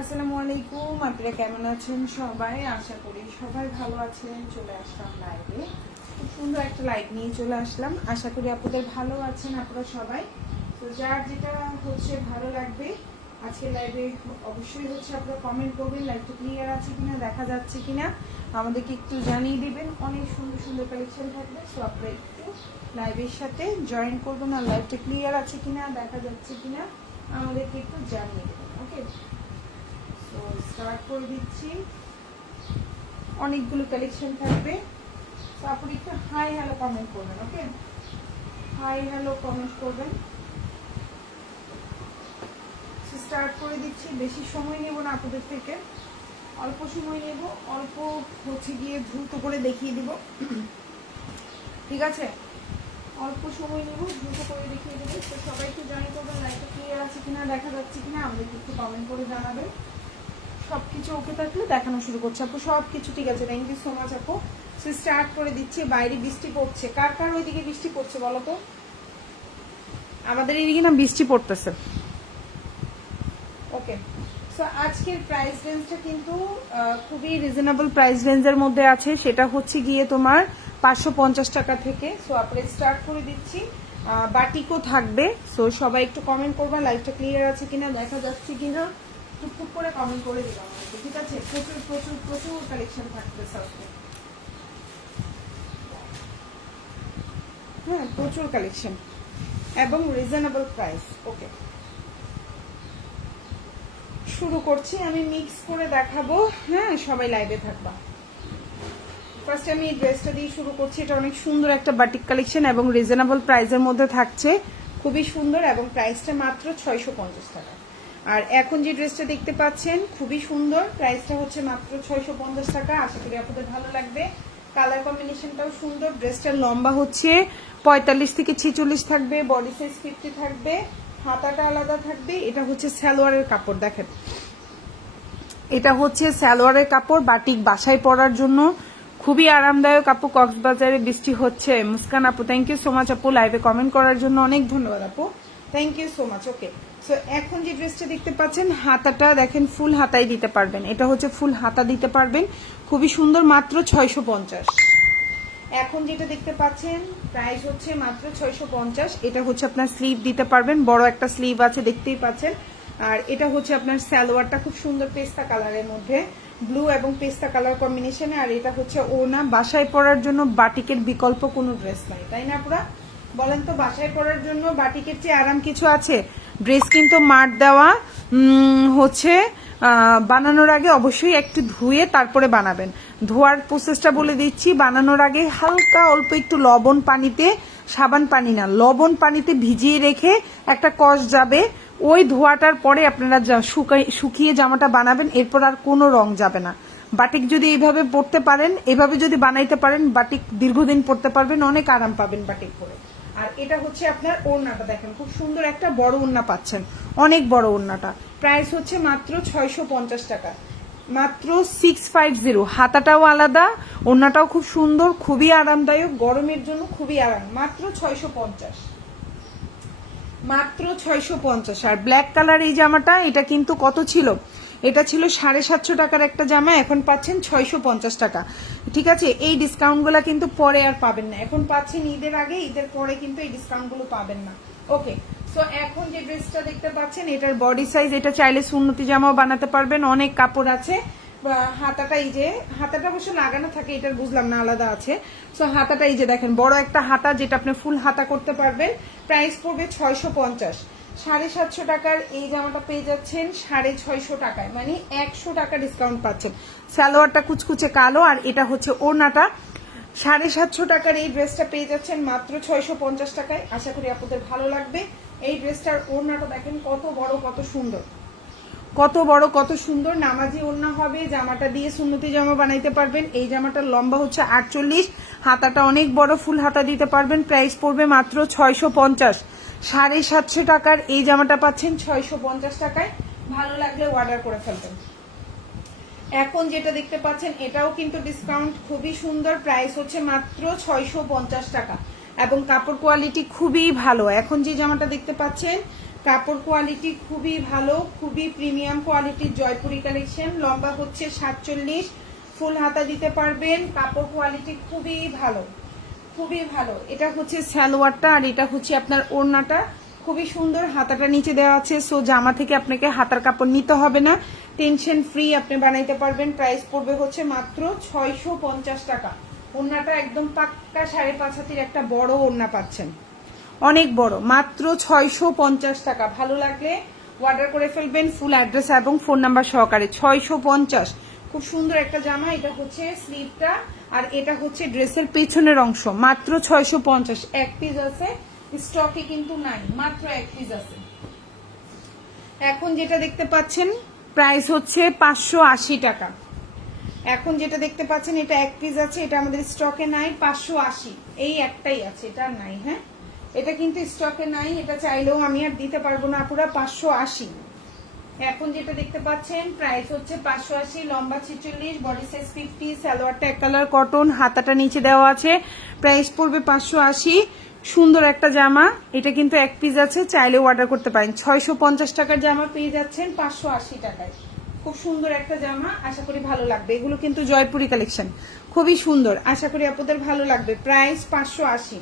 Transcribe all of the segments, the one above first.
আসসালামু আলাইকুম, আপনারা কেমন আছেন সবাই? আশা করি সবাই ভালো আছেন। চলে আসলাম লাইভে, খুব সুন্দর একটা লাইভ নিয়ে চলে আসলাম। আশা করি আপনাদের ভালো আছেন আপনারা সবাই। তো যার যেটা হচ্ছে ভালো লাগবে আজকে লাইভে অবশ্যই হচ্ছে আপনারা কমেন্ট করবেন, লাইভটা ক্লিয়ার আছে কিনা, দেখা যাচ্ছে কিনা আমাদেরকে একটু জানিয়ে দিবেন। অনেক সুন্দর সুন্দর কালেকশন থাকবে, সো আপনারা একটু লাইভের সাথে জয়েন করবেন আর লাইভটা ক্লিয়ার আছে কিনা, দেখা যাচ্ছে কিনা আমাদেরকে একটু জানিয়ে দেবেন। ওকে, তো স্টার্ট করে দিচ্ছি। অনেকগুলো কালেকশন থাকবে, তো আপনি একটু হাই হ্যালো কমেন্ট করবেন। ওকে, হাই হ্যালো কমেন্ট করবেন। স্টার্ট করে দিচ্ছি। বেশি সময় নেব না আপনাদের থেকে, অল্প সময় নেব, অল্প হচ্ছে গিয়ে দ্রুত করে দেখিয়ে দিব। ঠিক আছে, অল্প সময় নেব, দ্রুত করে দেখিয়ে দেবো। তো সবাই একটু জানিয়ে করবেন লাইভটা ক্লিয়ার আছে কিনা, দেখা যাচ্ছে কিনা আমাদেরকে একটু কমেন্ট করে জানাবেন। সবকিছু ওকে থাকলে দেখানো শুরু করছে আপু, সবকিছু ঠিক আছে। থ্যাংক ইউ সো মাচ আপু। স্টার্ট করে দিচ্ছি। বাইরে বৃষ্টি পড়ছে, কার কার ওইদিকে বৃষ্টি পড়ছে বলো তো? আমাদের এদিকে না বৃষ্টি পড়তেছে। ওকে, সো আজকের প্রাইস রেঞ্জটা কিন্তু খুবই রিজনেবল প্রাইস রেঞ্জের মধ্যে আছে। সেটা হচ্ছে গিয়ে তোমার 550 টাকা থেকে। সো আপনি স্টার্ট করে দিচ্ছি। বাটিকও থাকবে, সো সবাই একটু কমেন্ট করবা লাইভটা ক্লিয়ার আছে কিনা, দেখা যাচ্ছে কিনা টুকটুক করে কমেন্ট করে দিবা আমাকে। ঠিক আছে, প্রচুর প্রচুর প্রচুর কালেকশন থাকবে আজকে। হ্যাঁ, প্রচুর কালেকশন এবং রিজনেবল প্রাইস। ওকে, শুরু করছি। আমি মিক্স করে দেখাবো। হ্যাঁ, সবাই লাইভে থাকবা। ফার্স্ট আমি এই ড্রেসটা দিয়ে শুরু করছি। এটা অনেক সুন্দর একটা বাটিক কালেকশন এবং রিজনেবল প্রাইসের মধ্যে থাকছে, খুবই সুন্দর এবং প্রাইসটা মাত্র 650 টাকা। আর এখন যে ড্রেসটা দেখতে পাচ্ছেন খুবই সুন্দর, প্রাইসটা হচ্ছে মাত্র 650 টাকা। আশা করি আপনাদের ভালো লাগবে। কালার কম্বিনেশনটাও সুন্দর। ড্রেসটার লম্বা হচ্ছে 45 থেকে 46 থাকবে, বডি সাইজ 50 থাকবে, হাতাটা আলাদা থাকবে। এটা হচ্ছে সালোয়ারের কাপড়, দেখেন এটা হচ্ছে সালোয়ারের কাপড়। বাটিক বাসায় পরার জন্য খুবই আরামদায়ক আপু। কক্সবাজারে বৃষ্টি হচ্ছে। মুস্কান আপু, থ্যাংক ইউ সো মাচ আপু, লাইভে কমেন্ট করার জন্য অনেক ধন্যবাদ আপু, thank you so much. Okay, so এখন যে ড্রেসটা দেখতে পাচ্ছেন হাতাটা দেখেন ফুল হাতাই দিতে পারবেন। এটা হচ্ছে ফুল হাতা দিতে পারবেন, খুবই সুন্দর, মাত্র 650। এখন যেটা দেখতে পাচ্ছেন প্রাইস হচ্ছে মাত্র 650। এটা হচ্ছে আপনার স্লিভ দিতে পারবেন, বড় একটা স্লিভ আছে দেখতেই পাচ্ছেন। আর এটা হচ্ছে আপনার সালোয়ারটা খুব সুন্দর পেস্তা কালারের মধ্যে, ব্লু এবং পেস্তা কালার কম্বিনেশনে। আর এটা হচ্ছে ওড়না। বাসায় পরার জন্য বাটিকের বিকল্প কোনো ড্রেস নাই, তাই না পুরা? বলেন তো, বাসায় পরার জন্য বাটিকের চেয়ে আরাম কিছু আছে? ড্রেস কিন্তু মার দেওয়া হচ্ছে, বানানোর আগে অবশ্যই একটু ধুয়ে তারপরে বানাবেন। ধোয়ার প্রসেসটা বলে দিচ্ছি। বানানোর আগে হালকা অল্প একটু লবণ পানিতে, সাবান পানি না, লবণ পানিতে ভিজিয়ে রেখে একটা কষ যাবে, ওই ধোয়াটার পরে আপনারা শুকিয়ে জামাটা বানাবেন। এরপর আর কোনো রং যাবে না। বাটিক যদি এইভাবে পরতে পারেন, এভাবে যদি বানাইতে পারেন, বাটিক দীর্ঘদিন পরতে পারবেন, অনেক আরাম পাবেন বাটিক পরে। আর এটা হচ্ছে আপনার ওড়নাটা, দেখেন খুব সুন্দর একটা বড় ওড়না পাচ্ছেন, অনেক বড় ওড়নাটা। প্রাইস হচ্ছে মাত্র 650 টাকা, মাত্র 650। হাতাটাও আলাদা, ওড়নাটাও খুব সুন্দর, খুবই আরামদায়ক, গরমের জন্য খুবই আরাম। মাত্র 650, মাত্র 650। আর ব্ল্যাক কালার এই জামাটা, এটা কিন্তু কত ছিল? এটা ছিল 750 টাকার একটা জামা, এখন পাচ্ছেন 650 টাকা। ঠিক আছে, এই ডিসকাউন্টগুলো কিন্তু পরে আর পাবেন না, এখন পাচ্ছেন ঈদের আগে, ঈদের পরে কিন্তু এই ডিসকাউন্টগুলো পাবেন না। ওকে, সো এখন যে ড্রেসটা দেখতে পাচ্ছেন এটার বডি সাইজ, এটা চাইলে সুন্নতি জামাও বানাতে পারবেন, অনেক কাপড় আছে। হাতাটা এই যে, হাতাটা অবশ্য লাগানো থাকে, এটার বুঝলাম না আলাদা আছে। সো হাতাটা এই যে দেখেন, বড় একটা হাতা, যেটা আপনি ফুল হাতা করতে পারবেন। প্রাইস পড়বে 650। 750 টাকার এই জামাটা পেয়ে যাচ্ছেন 650 টাকায়, মানে 100 টাকা ডিসকাউন্ট পাচ্ছেন। সালোয়ারটা কুচকুচে কালো, আর এটা হচ্ছে ওড়নাটা। 750 টাকার এই ড্রেসটা পেয়ে যাচ্ছেন মাত্র 650 টাকায়। আশা করি আপনাদের ভালো লাগবে। এই ড্রেসটার ওড়নাটা দেখেন কত বড়, কত সুন্দর, কত বড়, কত সুন্দর। নামাজি ওড়না হবে, জামাটা দিয়ে সুন্নতি জামা বানাইতে পারবেন। এই জামাটার লম্বা হচ্ছে 48, হাতাটা অনেক বড়, ফুল হাতা দিতে পারবেন। প্রাইস পড়বে মাত্র 650। 750 টাকার এই জামাটা পাচ্ছেন 650 টাকায়। ভালো লাগলে অর্ডার করে ফেলবেন। এখন যেটা দেখতে পাচ্ছেন এটাও কিন্তু ডিসকাউন্ট, খুবই সুন্দর। প্রাইস হচ্ছে মাত্র 650 টাকা এবং কাপড় কোয়ালিটি খুবই ভালো। এখন যে জামাটা দেখতে পাচ্ছেন কাপড় কোয়ালিটি খুবই ভালো, খুবই প্রিমিয়াম কোয়ালিটির জয়পুরি কালেকশন। লম্বা হচ্ছে 47, ফুল হাতা দিতে পারবেন। কাপড় কোয়ালিটি খুবই ভালো, খুবই ভালো। এটা হচ্ছে সালোয়ারটা আর এটা হচ্ছে আপনার ওড়নাটা, খুবই সুন্দর। হাতাটা নিচে দেওয়া আছে, সো জামা থেকে আপনাকে হাতার কাপড় নিতে হবে না, টেনশন ফ্রি আপনি বানাইতে পারবেন। প্রাইস পড়বে হচ্ছে মাত্র 650 টাকা। ওড়নাটা একদম পাক্কা 5.5 হাতের একটা বড় ওড়না পাচ্ছেন, অনেক বড়, মাত্র 650 টাকা। ভালো লাগলে অর্ডার করে ফেলবেন ফুল অ্যাড্রেস এবং ফোন নাম্বার সহকারে। 650, খুব সুন্দর একটা জামা। এটা হচ্ছে স্লিভটা আর এটা হচ্ছে ড্রেসের পেছনের অংশ, মাত্র 650। এক পিস আছে, স্টকে কিন্তু নাই, মাত্র এক পিস আছে। এখন যেটা দেখতে পাচ্ছেন প্রাইস হচ্ছে 580 টাকা। এখন যেটা দেখতে পাচ্ছেন এটা এক পিস আছে, এটা আমাদের স্টকে নাই, 580। এই একটাই আছে, এটা নাই। হ্যাঁ, এটা কিন্তু স্টকে নাই, এটা চাইলেও আমি আর দিতে পারবো না পুরো 580। এখন যেটা দেখতে পাচ্ছেন প্রাইস হচ্ছে 580, লম্বা 46, বডি সাইজ 50, সালোয়ারটা এক কালার কটন, হাতাটা নিচে দেওয়া আছে। প্রাইস পড়বে 580। সুন্দর একটা জামা, এটা কিন্তু এক পিস আছে, চাইলেও অর্ডার করতে পারেন। 650 টাকার জামা পেয়ে যাচ্ছেন 580 টাকায়। খুব সুন্দর একটা জামা, আশা করি ভালো লাগবে। এগুলো কিন্তু জয়পুরি কালেকশন, খুবই সুন্দর, আশা করি আপনাদের ভালো লাগবে। Price 580,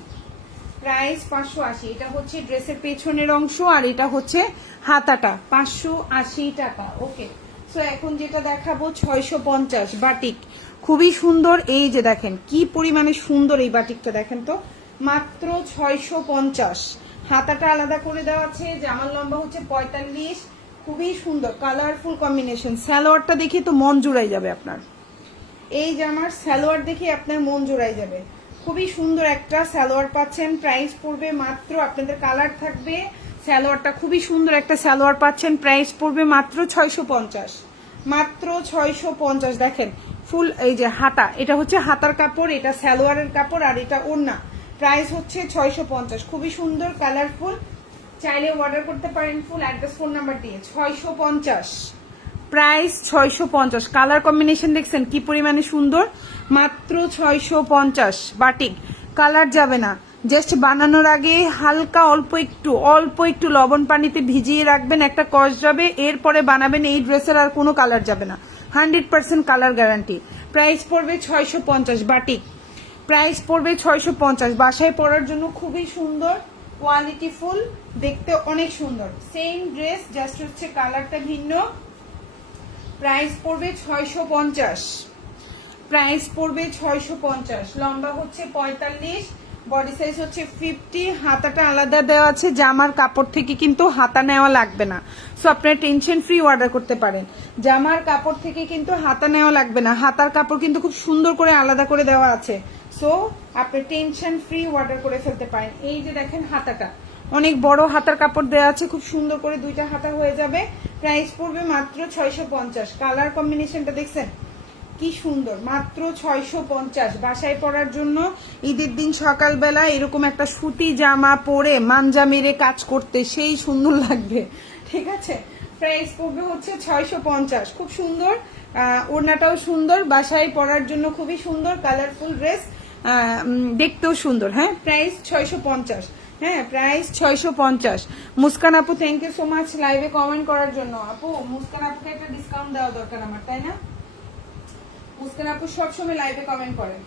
price 580। এটা হচ্ছে ড্রেসের পেছনের অংশ আর এটা হচ্ছে হাতাটা, 580 টাকা। ওকে, সো এখন যেটা দেখাবো 650 বাটিক, খুবই সুন্দর। এই যে দেখেন কি পরিমাণে সুন্দর এই বাটিকটা, দেখেন তো, মাত্র 650। হাতাটা আলাদা করে দেওয়া আছে, জামার লম্বা হচ্ছে 45, খুবই সুন্দর কালারফুল কম্বিনেশন। সালোয়ারটা দেখে তো মন জুড়াই যাবে আপনার, এই জামার সালোয়ার দেখে আপনার মন জোড়াই যাবে। খুবই সুন্দর একটা সালোয়ার পাচ্ছেন, প্রাইস পড়বে মাত্র, আপনাদের কালার থাকবে। সালোয়ারটা খুবই সুন্দর একটা সালোয়ার পাচ্ছেন, প্রাইস পড়বে মাত্র 650, মাত্র 650। দেখেন ফুল, এই যে হাতা, এটা হচ্ছে হাতার কাপড়, এটা সালোয়ারের কাপড় আর এটা ওড়না। প্রাইস হচ্ছে 650, খুবই সুন্দর কালারফুল। চাইলে অর্ডার করতে পারেন ফুল অ্যাড্রেস ফোন নাম্বার দিয়ে। 650, প্রাইস 650। কালার কম্বিনেশন দেখছেন কি পরিমাণে সুন্দর, মাত্র 650। বাটিক কালার যাবে না, জাস্ট বানানোর আগে হালকা অল্প একটু লবণ পানিতে ভিজিয়ে রাখবেন, একটা কস যাবে, এরপরে বানাবেন। এই ড্রেসের আর কোনো কালার যাবে না, 100% কালার গ্যারান্টি। প্রাইস পড়বে 650 বাটিক, প্রাইস পড়বে 650। বাসায় পরার জন্য খুবই সুন্দর, কোয়ালিটি ফুল, দেখতে অনেক সুন্দর। সেম ড্রেস, জাস্ট হচ্ছে কালারটা ভিন্ন। প্রাইস পড়বে 650, প্রাইস পড়বে 650। লম্বা হচ্ছে 45, বডি সাইজ হচ্ছে 50, হাতাটা আলাদা দেওয়া আছে। জামার কাপড় থেকে কিন্তু হাতা নেওয়া লাগবে না, সো আপনারা টেনশন ফ্রি অর্ডার করতে পারেন। জামার কাপড় থেকে কিন্তু হাতা নেওয়া লাগবে না, হাতার কাপড় কিন্তু খুব সুন্দর করে আলাদা করে দেওয়া আছে, সো আপনি টেনশন ফ্রি অর্ডার করে ফেলতে পারেন। এই যে দেখেন হাতাটা অনেক বড় হাতার কাপড় দেওয়া আছে, খুব সুন্দর করে দুইটা হাতা হয়ে যাবে। প্রাইস পড়বে মাত্র 650। কালার কম্বিনেশনটা দেখছেন কি সুন্দর, মাত্র 650। বাসায় পরার জন্য ঈদের দিন সকালবেলা এরকম একটা সুতি জামা পরে মাঞ্জা মেরে কাজ করতে সেই সুন্দর লাগবে, ঠিক আছে। প্রাইস পড়বে হচ্ছে 650, খুব সুন্দর। ওড়নাটাও সুন্দর, বাসায় পরার জন্য খুবই সুন্দর, কালারফুল ড্রেস, দেখতেও সুন্দর। হ্যাঁ, প্রাইস 650। হ্যাঁ, প্রাইস 650। মুস্কান আপু থ্যাংক ইউ সো মাচ লাইভে কমেন্ট করার জন্য। আপু মুস্কান আপুকে একটা ডিসকাউন্ট দেওয়া দরকার আমার, তাই না? মুস্কান আপু সবসময় লাইভে কমেন্ট করেন,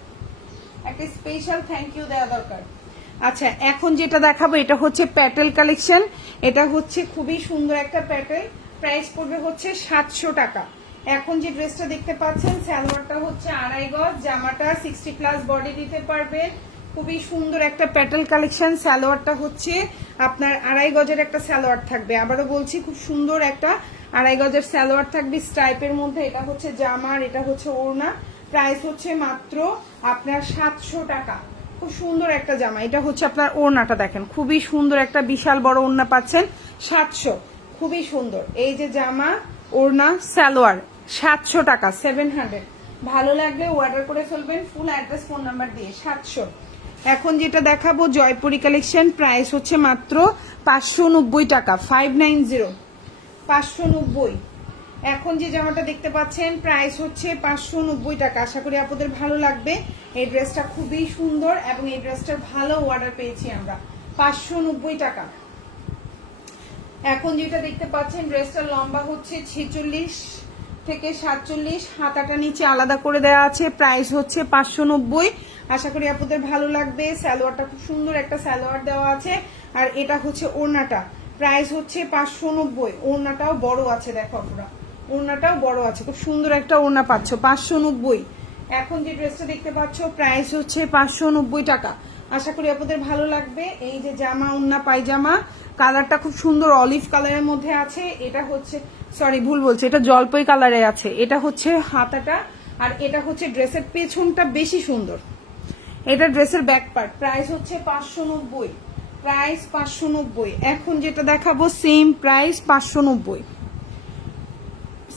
একটা স্পেশাল থ্যাংক ইউ দেওয়া দরকার। আচ্ছা, এখন যেটা দেখাবো এটা হচ্ছে প্যাটেল কালেকশন। এটা হচ্ছে খুবই সুন্দর একটা প্যাটেল, প্রাইস পড়বে হচ্ছে 700 টাকা। এখন যে ড্রেসটা দেখতে পাচ্ছেন সালোয়ারটা হচ্ছে 2.5 গজ, জামাটা 60+ বডি দিতে পারবেন। খুবই সুন্দর একটা প্যাটেল কালেকশন। সালোয়ারটা হচ্ছে আপনার 2.5 গজের একটা সালোয়ার থাকবে, আবারও বলছি খুব সুন্দর একটা 2.5 গজের সালোয়ার থাকবে স্ট্রাইপের মধ্যে। এটা হচ্ছে জামার, এটা হচ্ছে ওড়না। প্রাইস হচ্ছে মাত্র আপনার 700 টাকা। খুব সুন্দর একটা জামা। এটা হচ্ছে আপনার ওড়নাটা দেখেন, খুবই সুন্দর একটা বিশাল বড় ওড়না পাচ্ছেন, 700, খুবই সুন্দর। এই যে জামা, ওড়না, সালোয়ার, 700 টাকা, 700। ভালো লাগলে অর্ডার করে ফেলবেন ফুল অ্যাড্রেস ফোন নাম্বার দিয়ে। 700। এখন যেটা দেখাবো জয়পুরি কালেকশন, প্রাইস হচ্ছে মাত্র 590 টাকা, 590, 590। এখন যে জামাটা দেখতে পাচ্ছেন প্রাইস হচ্ছে 590 টাকা। আশা করি আপনাদের ভালো লাগবে। এই ড্রেসটা খুবই সুন্দর এবং এই ড্রেসটার ভালো অর্ডার পেয়েছি আমরা। 590 টাকা, এখন যেটা দেখতে পাচ্ছেন ড্রেসটার লম্বা হচ্ছে 46 থেকে 47, হাতাটা নিচে আলাদা করে দেওয়া আছে, প্রাইস হচ্ছে 590। আশা করি আপনাদের ভালো লাগবে। সালোয়ারটা খুব সুন্দর একটা সালোয়ার দেওয়া আছে, আর এটা হচ্ছে ওড়নাটা, প্রাইস হচ্ছে 590। ওড়নাটাও বড় আছে, দেখো পুরো ওড়নাটাও বড় আছে, খুব সুন্দর একটা ওড়না পাচ্ছ 590। এখন যে ড্রেসটা দেখতে পাচ্ছ প্রাইস হচ্ছে 590 টাকা। আশা করি আপনাদের ভালো লাগবে। এই যে জামা, ওড়না, পায়জামা, কালারটা খুব সুন্দর অলিভ কালারের মধ্যে আছে। এটা হচ্ছে, সরি ভুল বলছে, এটা জলপাই কালারে আছে। এটা হচ্ছে হাতাটা, আর এটা হচ্ছে ড্রেসের পেছনটা বেশি সুন্দর। এটা ড্রেসের ব্যাক পার্ট, প্রাইস হচ্ছে 590, প্রাইস 590। এখন যেটা দেখাবো সেম প্রাইস 590,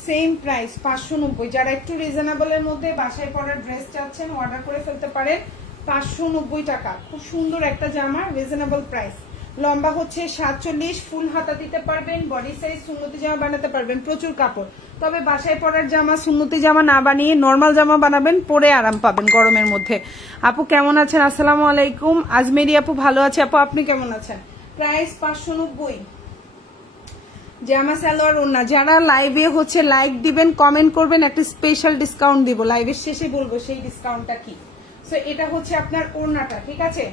সেম প্রাইস 590। যারা একটু রিজনেবলের মধ্যে বাসায় পরার ড্রেস চাচ্ছেন অর্ডার করে ফেলতে পারেন, 590 টাকা। খুব সুন্দর একটা জামা, রিজনেবল প্রাইস। লম্বা হচ্ছে 47, ফুল হাতা দিতে পারবেন, বডি সাইজ সুন্নতি জামা বানাতে পারবেন, প্রচুর কাপড়। তবে বাসায় পরার জামা সুন্নতি জামা না বানিয়ে নর্মাল জামা বানাবেন, পরে আরাম পাবেন গরমের মধ্যে। আপু কেমন আছেন? আসসালামু আলাইকুম। আজমেরি আপু ভালো আছে। আপু আপনি কেমন আছেন? প্রাইস 590, জামা সালোয়ার ওড়না। যারা লাইভে হচ্ছে লাইক দিবেন, কমেন্ট করবেন, একটা স্পেশাল ডিসকাউন্ট দিব, লাইভের শেষে বলবো সেই ডিসকাউন্টটা কি। সো এটা হচ্ছে আপনার ওড়নাটা, ঠিক আছে?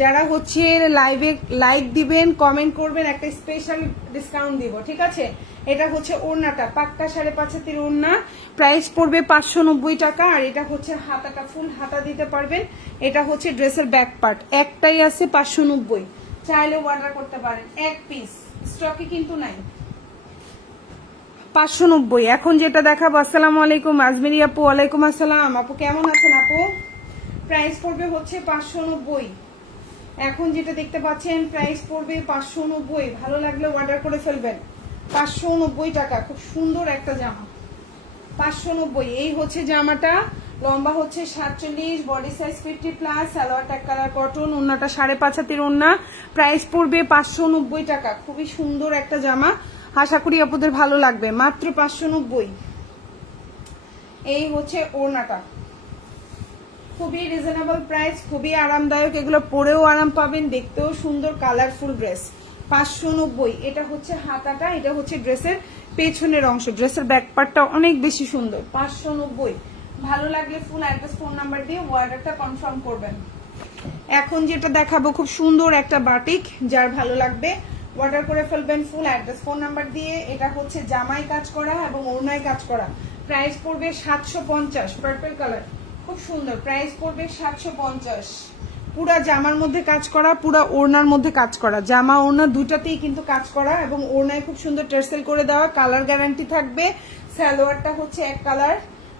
যারা হচ্ছে লাইভে লাইক দিবেন, কমেন্ট করবেন, একটা স্পেশাল ডিসকাউন্ট দিব, ঠিক আছে? এটা হচ্ছে ওড়নাটা, পাক্কা 5.5 হাতের ওড়না, প্রাইস পড়বে 590 টাকা। আর এটা হচ্ছে হাতাটা, ফুল হাতা দিতে পারবেন। এটা হচ্ছে ড্রেসের ব্যাক পার্ট, একটাই আছে 590, চাইলে অর্ডার করতে পারেন, এক পিস স্টকে কিন্তু নাই, 590। এখন যেটা দেখাবো, আসসালামু আলাইকুম আজমেরি আপু। ওয়ালাইকুম আসসালাম। আপু কেমন আছেন আপু? প্রাইস পড়বে হচ্ছে 590। এখন যেটা দেখতে পাচ্ছেন প্রাইস পড়বে 590, ভালো লাগলে অর্ডার করে ফেলবেন, 590 টাকা। খুব সুন্দর একটা জামা, 590। এই হচ্ছে জামাটা, লম্বা হচ্ছে 47, বডি সাইজ 50+, সালোয়ারটা কালার কটন, ওড়নাটা 5.5 হাতের ওড়না, প্রাইস পড়বে 590 টাকা। খুবই সুন্দর একটা জামা, আশা করি আপনাদের ভালো লাগবে, মাত্র 590। এই হচ্ছে ওড়নাটা, খুবই রিজনেবল প্রাইস, খুবই আরামদায়ক, এগুলো পরেও আরাম পাবেন, দেখতেও সুন্দর, কালারফুল ড্রেস, 590। এটা হচ্ছে হাতাটা, এটা হচ্ছে ড্রেসের পেছনের অংশ, ড্রেসের ব্যাক পার্টটা অনেক বেশি সুন্দর, 590। ভালো লাগলে ফুল অ্যাড্রেস, ফোন নাম্বার দিয়ে অর্ডারটা কনফার্ম করবেন। এখন যেটা দেখাবো খুব সুন্দর একটা বাটিক, যার ভালো লাগবে অর্ডার করে ফেলবেন ফুল অ্যাড্রেস, ফোন নাম্বার দিয়ে। এটা হচ্ছে জামাই কাজ করা এবং ওড়নায় কাজ করা, প্রাইস পড়বে 750, পার্পল কালার, খুব সুন্দর, প্রাইস পড়বে 750। পুরা জামার মধ্যে কাজ করা, পুরা ওড়নার মধ্যে কাজ করা, জামা ওড়না দুটাতেই কিন্তু কাজ করা, এবং ওড়নায় খুব সুন্দর টেরসেল করে দেওয়া, কালার গ্যারান্টি থাকবে। সালোয়ারটা হচ্ছে এক কালার,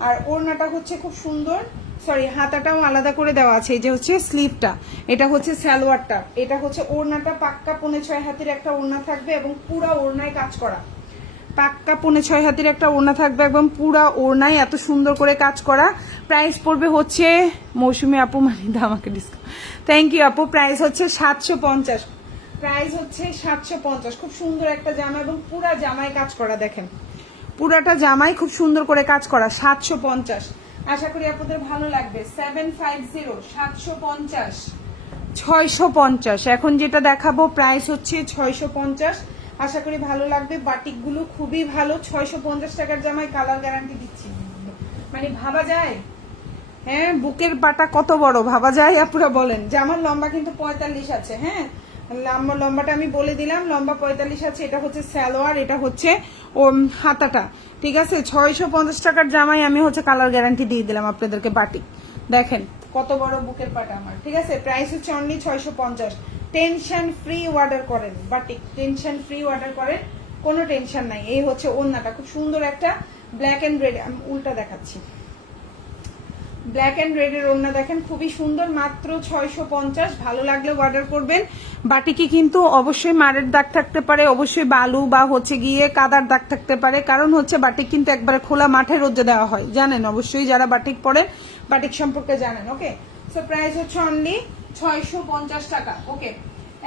আর ওড়নাটা হচ্ছে খুব সুন্দর, সরি হাতাটাও আলাদা করে দেওয়া আছে। এই যে হচ্ছে স্লিভটা, এটা হচ্ছে সালোয়ারটা, এটা হচ্ছে ওড়নাটা, পাক্কা 5.5 হাতের একটা ওড়না থাকবে এবং পুরা ওড়নায় কাজ করা, পাক্কা 5.5 হাতের একটা ওড়না থাকবে এবং পুরা ওড়নায় এত সুন্দর করে কাজ করা। প্রাইস পড়বে হচ্ছে, মৌসুমী আপু মানে আমাকে ডিসকাউন্ট, থ্যাংক ইউ আপু। প্রাইস হচ্ছে 750, প্রাইস হচ্ছে 750। খুব সুন্দর একটা জামা এবং পুরা জামায় কাজ করা, দেখেন পুরাটা জামাই খুব সুন্দর করে কাজ করা, 750। আশা করি আপনাদের ভালো লাগবে। 750, 750, 650। এখন যেটা দেখাবো প্রাইস হচ্ছে 650, আশা করি ভালো লাগবে। বাটিকগুলো খুবই ভালো, 650 টাকার জামায় কালার গ্যারান্টি দিচ্ছি, মানে ভাবা যায়, হ্যাঁ বুকের পাটা কত বড় ভাবা যায় আপনারা বলেন। জামার লম্বা কিন্তু 45 আছে, হ্যাঁ লম্বাটা আমি বলে দিলাম, লম্বা 45 আছে। এটা হচ্ছে সালোয়ার, এটা হচ্ছে ও হাতাটা, ঠিক আছে? 650 টাকার জামাই আমি হচ্ছে কালার গ্যারান্টি দিয়ে দিলাম আপনাদেরকে। বাটিক দেখেন কত বড় বুকের পাটা আমার, ঠিক আছে? প্রাইস হচ্ছে অনলি 650। টেনশন ফ্রি অর্ডার করেন, বাটিক টেনশন ফ্রি অর্ডার করেন, কোনো টেনশন নাই। এই হচ্ছে ওড়নাটা, খুব সুন্দর একটা ব্ল্যাক এন্ড রেড, আমি উল্টা দেখাচ্ছি, ব্ল্যাক এন্ড রেড এর ওড়না দেখেন, খুবই সুন্দর, মাত্র 650। ভালো লাগলে অর্ডার করবেন। বাটিকে কিন্তু অবশ্যই মারের দাগ থাকতে পারে, অবশ্যই বালু বা হচ্ছে গিয়ে কাদার দাগ থাকতে পারে, কারণ হচ্ছে বাটিক কিন্তু একবারে খোলা মাঠে রোদে দেওয়া হয়, জানেন অবশ্যই যারা বাটিক পরে, বাটিক সম্পর্কে জানেন। ওকে, সো প্রাইস হচ্ছে অনলি 650 টাকা। ওকে,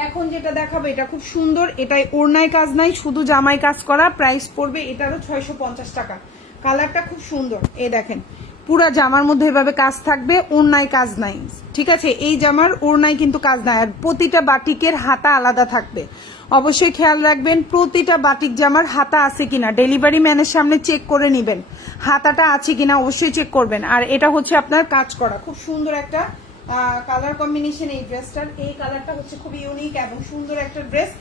এখন যেটা দেখাবো এটা খুব সুন্দর, এটাই ওড়নায় কাজ নাই, শুধু জামায় কাজ করা, প্রাইস পড়বে এটারও 650 টাকা। কালারটা খুব সুন্দর, এই দেখেন পুরা জামার মধ্যে এভাবে কাজ থাকবে, ওড়নায় কাজ নাই, ঠিক আছে? এই জামার ওড়নায় কিন্তু কাজ নাই, আর প্রতিটা বাটিকের হাতা আলাদা থাকবে, অবশ্যই খেয়াল রাখবেন প্রতিটা বাটিক জামার হাতা আছে কিনা, ডেলিভারি ম্যানের সামনে চেক করে নেবেন হাতাটা আছে কিনা, অবশ্যই চেক করবেন। আর এটা হচ্ছে আপনার কাজ করা, খুব সুন্দর একটা কালার কম্বিনেশন এই ড্রেসটার। এই কালারটা হচ্ছে খুবই ইউনিক এবং সুন্দর একটা ড্রেস,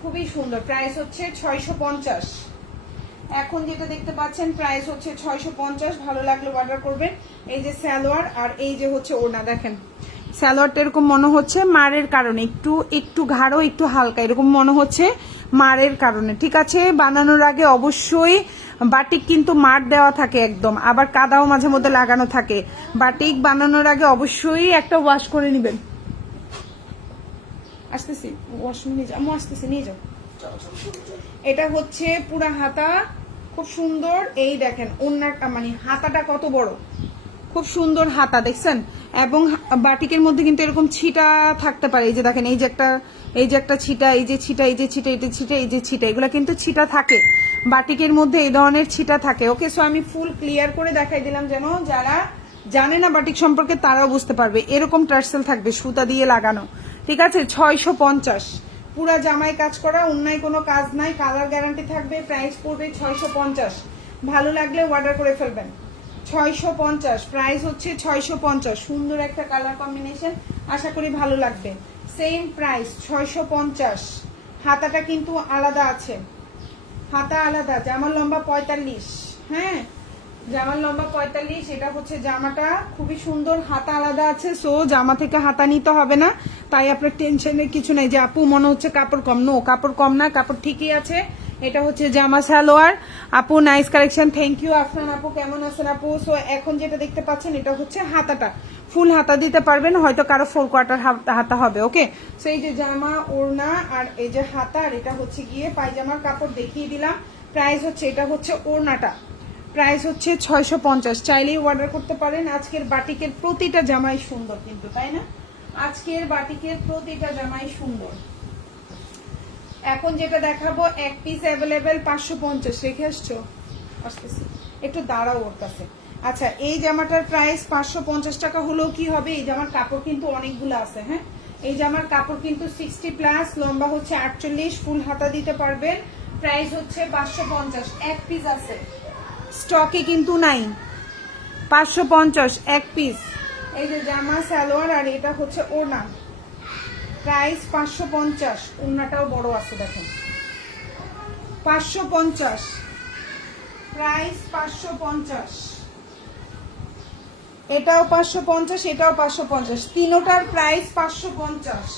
খুবই সুন্দর। প্রাইস হচ্ছে 650। এখন যেটা দেখতে পাচ্ছেন প্রাইস হচ্ছে 650। ভালো লাগলে অর্ডার করবেন। এই যে সালোয়ার আর এই যে হচ্ছে ওড়না, দেখেন সালোয়ারটা এরকম মনে হচ্ছে মারের কারণে একটু একটু গাঢ় একটু হালকা এরকম মনে হচ্ছে মারের কারণে, ঠিক আছে। বানানোর আগে অবশ্যই বাটিক কিন্তু মার দেওয়া থাকে একদম, আবার কাদাও মাঝে মধ্যে লাগানো থাকে। বাটিক বানানোর আগে অবশ্যই একটা ওয়াশ করে নেবেন। আসতেছি ওয়াশরুমে নিয়ে যাও, আমি আসতেছি, নিয়ে যাও। এটা হচ্ছে পুরা হাতা, খুব সুন্দর। এই দেখেন ওন্নাটা মানে হাতাটা কত বড়, খুব সুন্দর হাতা দেখছেন। এবং বাটিকের মধ্যে কিন্তু এরকম ছিটা থাকতে পারে, এই যে দেখেন এই যে একটা ছিটা, এই যে ছিটা, এই যে ছিটা, এই যে ছিটা, এই যে ছিটা, এগুলো কিন্তু ছিটা থাকে বাটিকের মধ্যে, এই ধরনের ছিটা থাকে। ওকে, সো আমি ফুল ক্লিয়ার করে দেখাই দিলাম যেন যারা জানে না বাটিক সম্পর্কে তারাও বুঝতে পারবে। এরকম টার্সেল থাকবে সুতা দিয়ে লাগানো, ঠিক আছে। 650 পুরা জামায় কাজ করা, অন্যায় কোনো কাজ নাই, কালার গ্যারান্টি থাকবে। প্রাইস পড়বে 650। ভালো লাগলে অর্ডার করে ফেলবেন। 650 প্রাইস হচ্ছে 650। সুন্দর একটা কালার কম্বিনেশন, আশা করি ভালো লাগবে। Same price 650। হাতাটা কিন্তু আলাদা আছে, হাতা আলাদা। জামার লম্বা 45, হ্যাঁ জামার লম্বা 45। এটা হচ্ছে জামাটা খুবই সুন্দর, হাতা আলাদা আছে। সো জামা থেকে হাতা নিতে হবে না, তাই আপনার টেনশনের কিছু নাই যে আপু মনে হচ্ছে কাপড় কম। নো, কাপড় কম না, কাপড় ঠিকই আছে। এটা হচ্ছে জামা সালোয়ার। আপু nice collection, thank you Afran আপু, কেমন আছেন আপু? সো এখন যেটা দেখতে পাচ্ছেন এটা হচ্ছে হাতাটা, ফুল হাতা দিতে পারবেন, হয়তো কারো 4 কোয়ার্টার হাতা হবে। ওকে, সো এই যে জামা ওড়না আর এই যে হাতা, আর এটা হচ্ছে গিয়ে পায়জামার কাপড় দেখিয়ে দিলাম। প্রাইস হচ্ছে, এটা হচ্ছে ওড়নাটা, প্রাইস হচ্ছে 650। চাইলেই অর্ডার করতে পারেন। আজকের বাটিকের প্রতিটা জামাই সুন্দর কিন্তু, তাই না? আজকের বাটিকের প্রতিটা জামাই সুন্দর। এখন যেটা দেখাবো এক পিস অ্যাভেলেবেল 550। রেখে আসছো, আসতেছি, একটু দাঁড়াও ওর কাছে। আচ্ছা, এই জামাটার প্রাইস 550 টাকা হলেও কি হবে, এই জামার কাপড় কিন্তু অনেকগুলো আছে। হ্যাঁ, এই জামার কাপড় কিন্তু 60 প্লাস, লম্বা হচ্ছে 48, ফুল হাতা দিতে পারবেন। প্রাইস হচ্ছে 550, এক পিস আছে, স্টকে কিন্তু নাই। 550 এক পিস। এই যে জামা সালোয়ার আর এটা হচ্ছে ওড়না, প্রাইস 550। ওড়নাটাও বড় আছে দেখেন, 550 প্রাইস, 550। এটাও 550, এটাও 550, তিনোটার প্রাইস 550।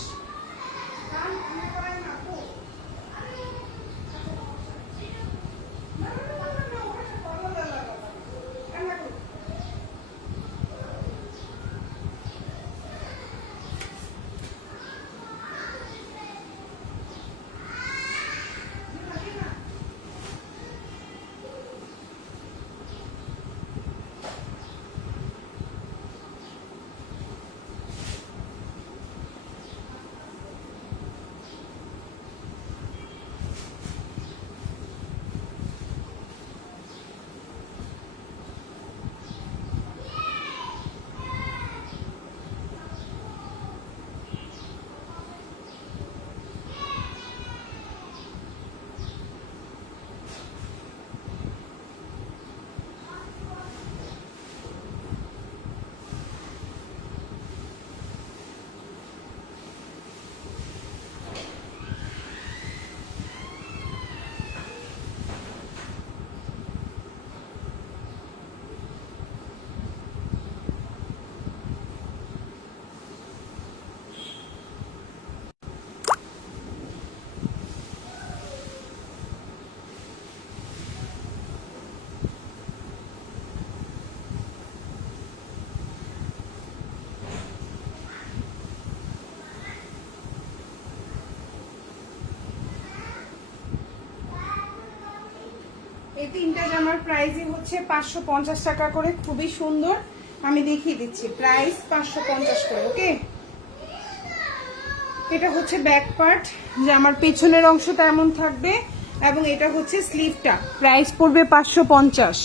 এই তিনটা জামার প্রাইসই হচ্ছে 550 টাকা করে, খুবই সুন্দর। আমি দেখিয়ে দিচ্ছি, প্রাইস 550 করে। ওকে, এটা হচ্ছে ব্যাক পার্ট, জামার পেছনের অংশটা এমন থাকবে, এবং এটা হচ্ছে স্লিভটা। প্রাইস পড়বে 550।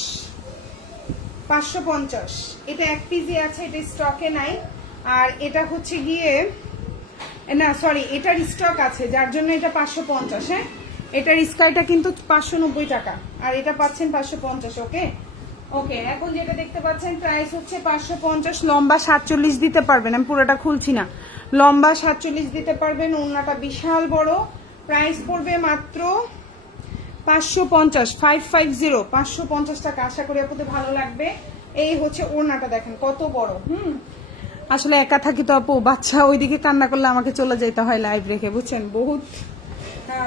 550। এটা এক পিসই আছে, এটা স্টকে নাই। আর এটা হচ্ছে গিয়ে না সরি, এটার স্টক আছে যার জন্য এটা 550। হ্যাঁ, এটার স্কাইটা কিন্তু 590 টাকা, আর এটা পাচ্ছেন 550। ওকে ওকে, এখন যেটা দেখতে পাচ্ছেন প্রাইস হচ্ছে 550। লম্বা 47 দিতে পারবেন, আমি পুরোটা খুলছি না। লম্বা 47 দিতে পারবেন, ওড়নাটা বিশাল বড়। প্রাইস পড়বে মাত্র 550, 550 টাকা। আশা করি আপনাদের ভালো লাগবে। এই হচ্ছে ওড়নাটা, দেখেন কত বড়। আসলে একা থাকি তো আপু, বাচ্চা ওইদিকে কান্না করলে আমাকে চলে যেতে হয় লাইভ রেখে, বুঝছেন। বহুত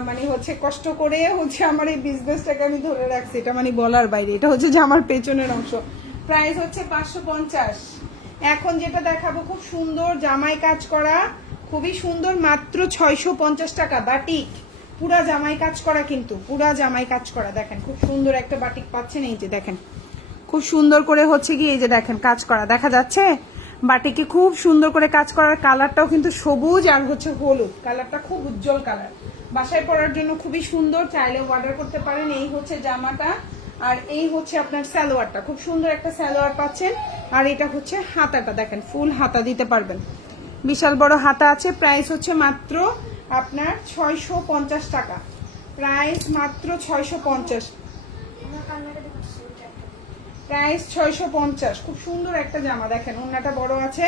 মানে হচ্ছে কষ্ট করে হচ্ছে আমার এই বিজনেসটাকে আমি ধরে রাখছি, এটা মানে বলার বাইরে। এটা হচ্ছে যে আমার পেছনের অংশ। প্রাইস হচ্ছে 550। এখন যেটা দেখাবো খুব সুন্দর জামাই কাজ করা, খুবই সুন্দর, মাত্র 650 টাকা। বাটিক, পুরা জামাই কাজ করা, কিন্তু পুরা জামাই কাজ করা। দেখেন খুব সুন্দর একটা বাটিক পাচ্ছেন। এই যে দেখেন খুব সুন্দর করে হচ্ছে কি, এই যে দেখেন কাজ করা দেখা যাচ্ছে। বাটিকে খুব সুন্দর করে কাজ করার, কালারটাও কিন্তু সবুজ আর হচ্ছে হলুদ কালারটা, খুব উজ্জ্বল কালার। বাসায় পরার জন্য খুবই সুন্দর, চাইলে অর্ডার করতে পারেন। এই হচ্ছে জামাটা, আর এই হচ্ছে আপনার সালোয়ারটা, খুব সুন্দর একটা সালোয়ার পাচ্ছেন। আর এটা হচ্ছে হাতাটা, দেখেন ফুল হাতা দিতে পারবেন, বিশাল বড় হাতা আছে। প্রাইস হচ্ছে মাত্র আপনার 650 টাকা। প্রাইস মাত্র 650, প্রাইস 650। খুব সুন্দর একটা জামা, দেখেন ওড়নাটা বড় আছে,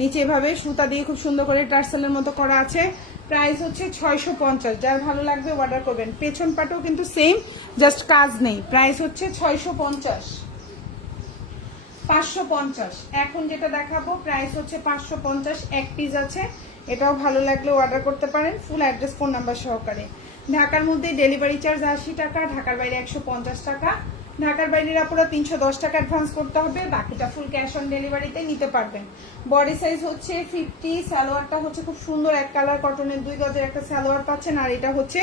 নিচে এভাবে সুতা দিয়ে খুব সুন্দর করে টার্সেলের মতো করা আছে। প্রাইস হচ্ছে 650। যার ভালো লাগবে অর্ডার করবেন। পেছন পাটেও কিন্তু সেম, জাস্ট কাজ নেই। প্রাইস হচ্ছে 650, 550। এখন যেটা দেখাবো প্রাইস হচ্ছে 550, এক পিস আছে। এটাও ভালো লাগলে অর্ডার করতে পারেন, ফুল অ্যাড্রেস ফোন নাম্বার সহকারে। ঢাকার মধ্যে ডেলিভারি চার্জ 80 টাকা, ঢাকার বাইরে 150 টাকা। ঢাকার বাইরের আপনারা 310 টাকা অ্যাডভান্স করতে হবে, বাকিটা ফুল ক্যাশ অন ডেলিভারিতে নিতে পারবেন। বডি সাইজ হচ্ছে 50। সালোয়ারটা হচ্ছে খুব সুন্দর এক কালার কটনের 2 গজের একটা সালোয়ার পাচ্ছেন, আর এটা হচ্ছে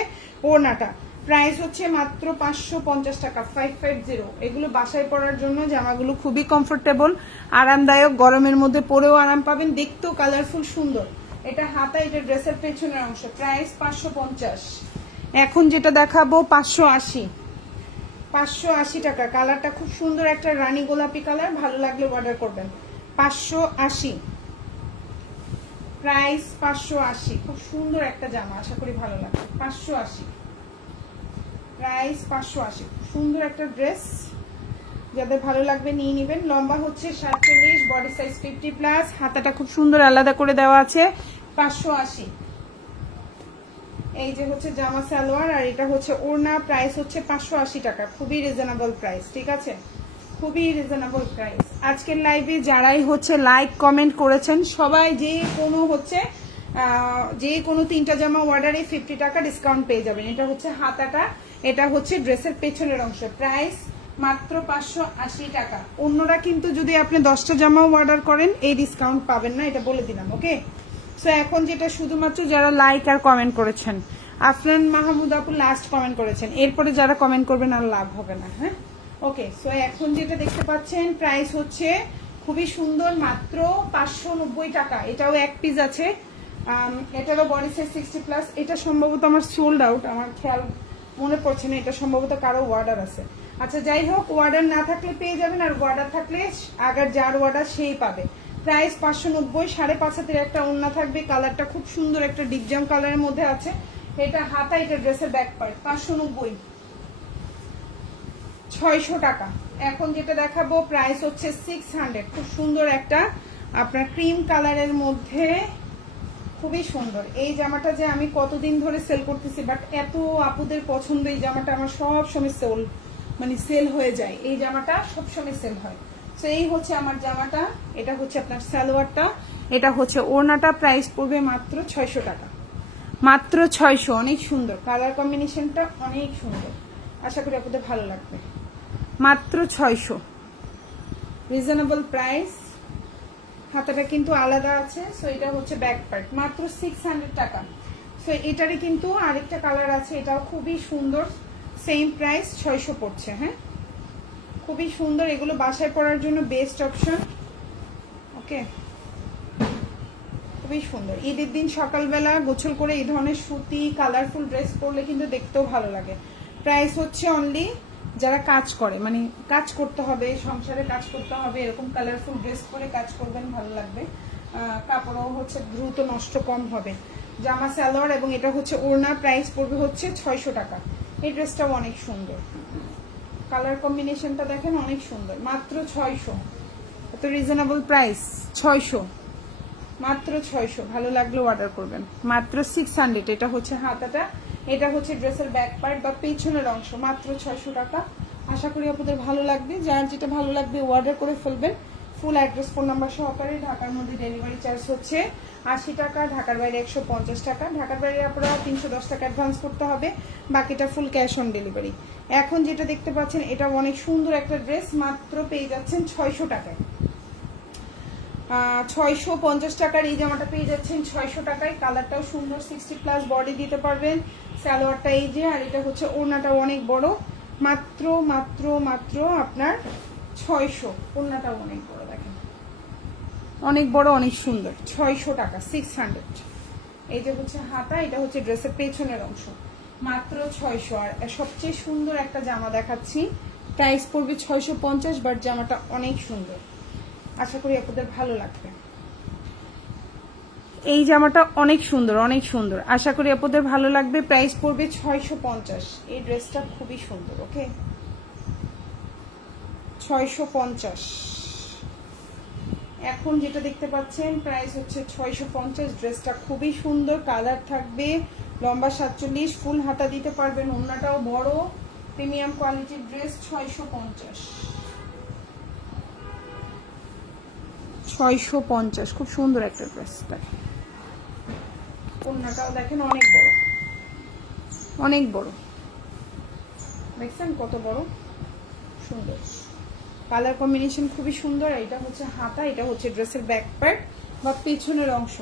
ওড়নাটা। প্রাইস হচ্ছে মাত্র 550 টাকা, 550। এগুলো বাসায় পরার জন্য জামাগুলো খুবই কমফোর্টেবল, আরামদায়ক, গরমের মধ্যে পরেও আরাম পাবেন, দেখতেও কালারফুল সুন্দর। এটা হাতা, এটা ড্রেসের পেছনের অংশ। প্রাইস 550। এখন যেটা দেখাবো 580, 580 টাকা। কালারটা খুব সুন্দর একটা রানী গোলাপি কালার, ভালো লাগলে অর্ডার করবেন। 580, প্রাইস 580। খুব সুন্দর একটা জামা, আশা করি ভালো লাগবে। 580, প্রাইস 580। সুন্দর একটা ড্রেস, যাদের ভালো লাগবে নিয়ে নেবেন। লম্বা হচ্ছে 47, বডি সাইজ 50+, হাতাটা খুব সুন্দর আলাদা করে দেওয়া আছে। 580। এই যে হচ্ছে জামা সালোয়ার, আর এটা হচ্ছে ওড়না। প্রাইস হচ্ছে 580 টাকা, খুবই রিজনেবল প্রাইস, ঠিক আছে, খুবই রিজনেবল প্রাইস। আজকের লাইভে যারাই হচ্ছে লাইক কমেন্ট করেছেন সবাই যে কোনো 3টা জামা অর্ডারে 50 টাকা ডিসকাউন্ট পেয়ে যাবেন। এটা হচ্ছে হাতাটা, এটা হচ্ছে ড্রেসের পেছনের অংশ। প্রাইস মাত্র 580 টাকা। অন্যরা কিন্তু যদি আপনি 10টা জামাও অর্ডার করেন এই ডিসকাউন্ট পাবেন না, এটা বলে দিলাম। ওকে, সো এখন যেটা শুধুমাত্র যারা লাইক আর কমেন্ট করেছেন, আফরান মাহমুদ আপু লাস্ট কমেন্ট করেছেন, এরপরে যারা কমেন্ট করবেন আর লাভ হবে না। হ্যাঁ, ওকে, সো এখন যেটা দেখতে পাচ্ছেন প্রাইস হচ্ছে খুবই সুন্দর, মাত্র 590 টাকা। এটাও এক পিস আছে, এটারও বডি সাইজ 60+। এটা সম্ভবত আমার সোল্ড আউট, আমার খেয়াল মনে পড়ছে না, এটা সম্ভবত কারো অর্ডার আছে। আচ্ছা যাই হোক, অর্ডার না থাকলে পেয়ে যাবেন, আর অর্ডার থাকলে আগার যার অর্ডার সেই পাবে। প্রাইস 590, 5.5 হাতের একটা ওড়না থাকবে, কালারটা খুব সুন্দর একটা ডিপ জাম কালারের মধ্যে আছে। এটা হাতা, এটা ড্রেসের ব্যাক পার্ট। 590, 600 টাকা। এখন যেটা দেখাবো প্রাইস হচ্ছে 600, খুব সুন্দর একটা আপনার ক্রিম কালারের মধ্যে, খুবই সুন্দর। এই জামাটা যে আমি কতদিন ধরে সেল করতেছি, বাট এত আপুদের পছন্দ এই জামাটা, আমার সব সময় সেল হয়ে যায়। এই জামাটা সবসময় সেল হয়। তো এই হচ্ছে আমার জামাটা, এটা হচ্ছে আপনার সালোয়ারটা, এটা হচ্ছে ওড়নাটা। প্রাইস পড়বে মাত্র 600 টাকা, মাত্র 600। অনেক সুন্দর কালার কম্বিনেশনটা, অনেক সুন্দর, আশা করি আপনাদের ভালো লাগবে। মাত্র 600, রিজনেবল প্রাইস। হাতাটা কিন্তু আলাদা আছে, সো এটা হচ্ছে ব্যাক পার্ট। মাত্র 600 টাকা। সো এটারই কিন্তু আরেকটা কালার আছে, এটাও খুবই সুন্দর, সেম প্রাইস 600 পড়ছে। হ্যাঁ, খুবই সুন্দর, এগুলো বাসায় পরার জন্য বেস্ট অপশন। ওকে, খুবই সুন্দর। ঈদের দিন সকালবেলা গোছল করে এই ধরনের সুতি কালারফুল ড্রেস পরলে কিন্তু দেখতেও ভালো লাগে। প্রাইস হচ্ছে অনলি, যারা কাজ করে, মানে কাজ করতে হবে, সংসারে কাজ করতে হবে, এরকম কালারফুল ড্রেস পরে কাজ করবেন, ভালো লাগবে, কাপড়ও হচ্ছে দ্রুত নষ্ট কম হবে। জামা সালোয়ার এবং এটা হচ্ছে ওড়না, প্রাইস পড়বে হচ্ছে 600 টাকা। এই ড্রেসটাও অনেক সুন্দর, কালার কম্বিনেশনটা দেখেন অনেক সুন্দর, মাত্র 600। এত রিজনেবল প্রাইস, 600, মাত্র 600। ভালো লাগলে অর্ডার করবেন, মাত্র 600। এটা হচ্ছে হাতাটা, এটা হচ্ছে ড্রেসের ব্যাক পার্ট বা পেছনের অংশ, মাত্র 600 টাকা। আশা করি আপনাদের ভালো লাগবে, যার যেটা ভালো লাগবে অর্ডার করে ফেলবেন। ফুল অ্যাড্রেস, ফোন নাম্বার সহকারে। ঢাকার মধ্যে ডেলিভারি চার্জ হচ্ছে 80 টাকা, ঢাকার বাইরে 150 টাকা। ঢাকার বাইরে আপনারা 310 টাকা অ্যাডভান্স করতে হবে, বাকিটা ফুল ক্যাশ অন ডেলিভারি। এখন যেটা দেখতে পাচ্ছেন এটা অনেক সুন্দর একটা ড্রেস, মাত্র পেয়ে যাচ্ছেন 600 টাকায়। 650 টাকার এই জামাটা পেয়ে যাচ্ছেন 600 টাকায়। কালারটাও সুন্দর, 60+ বডি দিতে পারবেন। সালোয়ারটা এই যে, আর এটা হচ্ছে ওড়নাটাও অনেক বড়, মাত্র মাত্র মাত্র আপনার 600। ওড়নাটাও অনেক বড়, দেখেন অনেক বড়, অনেক সুন্দর, 600 টাকা, 600। এই যে হচ্ছে হাতা, এটা হচ্ছে ড্রেসের পেছনের অংশ, মাত্র 600। আর সবচেয়ে সুন্দর একটা জামা দেখাচ্ছি, প্রাইস পড়বে 650, বাট জামাটা অনেক সুন্দর, আশা করি আপনাদের ভালো লাগবে। এই জামাটা অনেক সুন্দর, অনেক সুন্দর, আশা করি আপনাদের ভালো লাগবে। প্রাইস পড়বে 650। এই ড্রেসটা খুবই সুন্দর, ওকে, 650। এখন যেটা দেখতে পাচ্ছেন প্রাইস হচ্ছে 650। ড্রেসটা খুবই সুন্দর, কালার থাকবে, লম্বা 47, ফুল হাতা দিতে পারবেন, ওড়নাটাও বড়, প্রিমিয়াম কোয়ালিটির ড্রেস। 650, 650, খুব সুন্দর একটা ড্রেস। ওড়নাটাও দেখেন অনেক বড়, অনেক বড়, দেখছেন কত বড়, সুন্দর, কালার কম্বিনেশন খুবই সুন্দর। এটা হচ্ছে হাতা, এটা হচ্ছে ড্রেসের ব্যাক পার্ট বা পেছনের অংশ।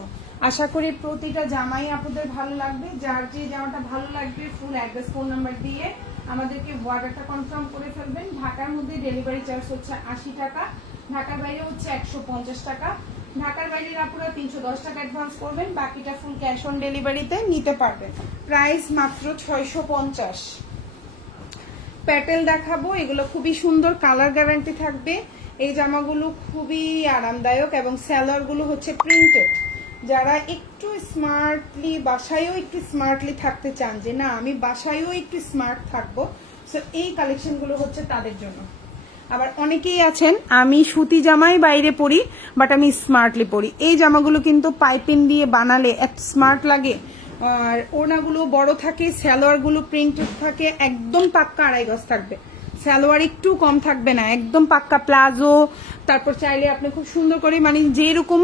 আশা করি প্রতিটা জামাই আপনাদের ভালো লাগবে। যার যে জামাটা ভালো লাগবে ফুল অ্যাড্রেস, ফোন নাম্বার দিয়ে আমাদেরকে অর্ডারটা কনফার্ম করে ফেলবেন। ঢাকার মধ্যে ডেলিভারি চার্জ হচ্ছে 80 টাকা, ঢাকার বাইরে হচ্ছে 150 টাকা। ঢাকার বাইরের আপনারা 310 টাকা অ্যাডভান্স করবেন, বাকিটা ফুল ক্যাশ অন ডেলিভারিতে নিতে পারবেন। প্রাইস মাত্র 650। প্যাটেল দেখাবো, এগুলো খুবই সুন্দর, কালার গ্যারান্টি থাকবে। এই জামাগুলো খুবই আরামদায়ক এবং স্যালোয়ারগুলো হচ্ছে প্রিন্টেড। যারা একটু স্মার্টলি, বাসায়ও একটু স্মার্টলি থাকতে চান, যে না আমি বাসায়ও একটু স্মার্ট থাকবো, সো এই কালেকশনগুলো হচ্ছে তাদের জন্য। আবার অনেকেই আছেন আমি সুতি জামাই বাইরে পরি, বাট আমি স্মার্টলি পরি, এই জামাগুলো কিন্তু পাইপিং দিয়ে বানালে এত স্মার্ট লাগে। আর ওড়নাগুলো বড় থাকে, সালোয়ারগুলো প্রিন্টেড থাকে, একদম পাক্কা 2.5 গজ থাকবে, সালোয়ার একটু কম থাকবে না, একদম পাক্কা প্লাজো। তারপর চাইলে আপনি খুব সুন্দর করে মানে যেরকম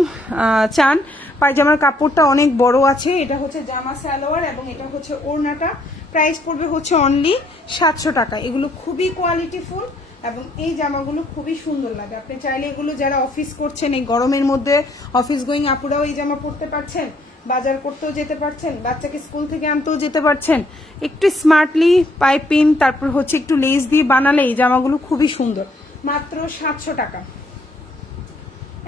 চান। পায়জামার কাপড়টা অনেক বড় আছে। এটা হচ্ছে জামা সালোয়ার এবং এটা হচ্ছে ওড়নাটা। প্রাইস পড়বে হচ্ছে অনলি 700 টাকা। এগুলো খুবই কোয়ালিটিফুল এবং এই জামাগুলো খুবই সুন্দর লাগে। আপনি চাইলে এগুলো যারা অফিস করছেন এই গরমের মধ্যে, অফিস গোয়িং আপুরাও এই জামা পরতে পারছেন, বাজার করতেও যেতে পারছেন, বাচ্চাকে স্কুল থেকে আনতেও যেতে পারছেন। একটু স্মার্টলি পাইপিং তারপর হচ্ছে একটু লেস দিয়ে বানালে এই জামাগুলো খুবই সুন্দর, মাত্র 700 টাকা।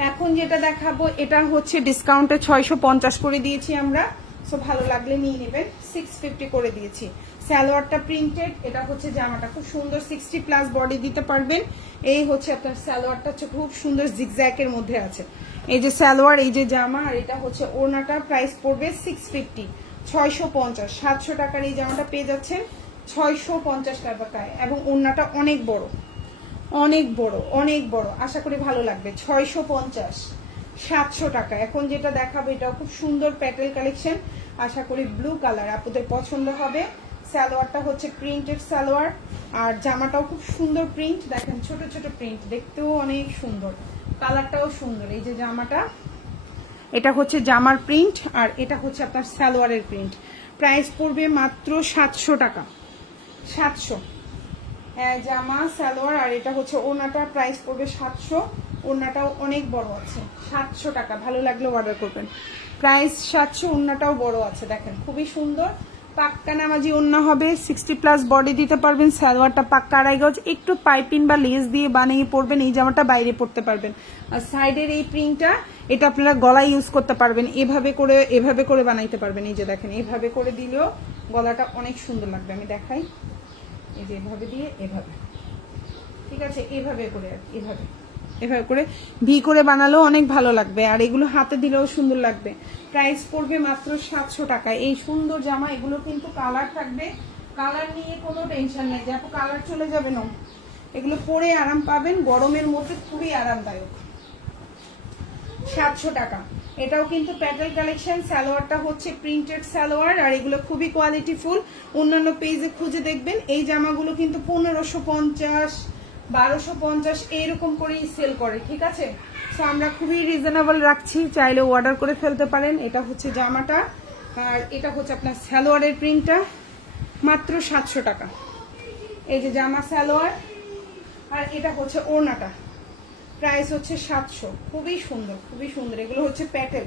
এখন যেটা দেখাবো এটা হচ্ছে ডিসকাউন্টে 650 করে দিয়েছি আমরা, সো ভালো লাগলে নিয়ে নেবেন। 650 করে দিয়েছি। সালোয়ারটা প্রিন্টেড, এটা হচ্ছে জামাটা খুব সুন্দর, 60+ বডি দিতে পারবেন। এই হচ্ছে আপনার সালোয়ারটা, হচ্ছে খুব সুন্দর জিগজ্যাকের মধ্যে আছে। এই যে সালোয়ার, এই যে জামা, আর এটা হচ্ছে ওড়নাটা। প্রাইস পড়বে 650, 650। 700 টাকার এই জামাটা পেয়ে যাচ্ছেন 650 টাকায় এবং ওড়নাটা অনেক বড়, অনেক বড়, অনেক বড়, আশা করি ভালো লাগবে। 650, 700 টাকা। এখন যেটা দেখাবো এটাও খুব সুন্দর প্যাটেল কালেকশন, আশা করি ব্লু কালার আপনাদের পছন্দ হবে। সালোয়ারটা হচ্ছে প্রিন্টেড সালোয়ার আর জামাটাও খুব সুন্দর প্রিন্ট, দেখেন ছোট ছোট প্রিন্ট, দেখতেও অনেক সুন্দর, কালারটাও সুন্দর। এই যে জামাটা, এটা হচ্ছে জামার প্রিন্ট আর এটা হচ্ছে আপনার সালোয়ারের প্রিন্ট। প্রাইস পড়বে মাত্র 700 টাকা, 700। জামা সালোয়ার আর এটা হচ্ছে ওড়নাটা, প্রাইস পড়বে 700। ওড়নাটাও অনেক বড় আছে, 700 টাকা। ভালো লাগলে অর্ডার করবেন, প্রাইস 700। ওড়নাটাও বড় আছে, দেখেন খুবই সুন্দর, পাক্কা নামাজি ওড়না হবে, 60+ বডি দিতে পারবেন। সালোয়ারটা পাক্কা 2.5 গজ, একটু পাইপিং বা লেস দিয়ে বানিয়ে পরবেন, এই জামাটা বাইরে পরতে পারবেন। আর সাইডের এই প্রিন্টটা, এটা আপনারা গলায় ইউজ করতে পারবেন, এভাবে করে বানাইতে পারবেন। এই যে দেখেন এভাবে করে দিলেও গলাটা অনেক সুন্দর লাগবে। আমি দেখাই, এই যে এভাবে দিয়ে এভাবে, ঠিক আছে, এভাবে করে আর এভাবে এভাবে করে ভি করে বানালেও অনেক ভালো লাগবে, আর এগুলো হাতে দিলেও সুন্দর লাগবে। প্রাইস পড়বে মাত্র 700 টাকা। এই সুন্দর জামা, এগুলো কিন্তু কালার থাকবে, কালার নিয়ে কোনো টেনশন নেই যে আপু কালার চলে যাবে না, এগুলো পরে আরাম পাবেন, গরমের মধ্যে খুবই আরামদায়ক। 700 টাকা। এটাও কিন্তু প্যাটেল কালেকশন, সালোয়ারটা হচ্ছে প্রিন্টেড সালোয়ার, আর এগুলো খুবই কোয়ালিটিফুল। অন্যান্য পেজে খুঁজে দেখবেন এই জামাগুলো কিন্তু 1550, 1250 এইরকম করেই সেল করে, ঠিক আছে। সো আমরা খুবই রিজনেবল রাখছি, চাইলে অর্ডার করে ফেলতে পারেন। এটা হচ্ছে জামাটা, আর এটা হচ্ছে আপনার সালোয়ারের প্রিন্টটা, মাত্র 700 টাকা। এই যে জামা সালোয়ার, আর এটা হচ্ছে ওড়নাটা, প্রাইস হচ্ছে 700। খুবই সুন্দর, খুবই সুন্দর। এগুলো হচ্ছে প্যাটেল,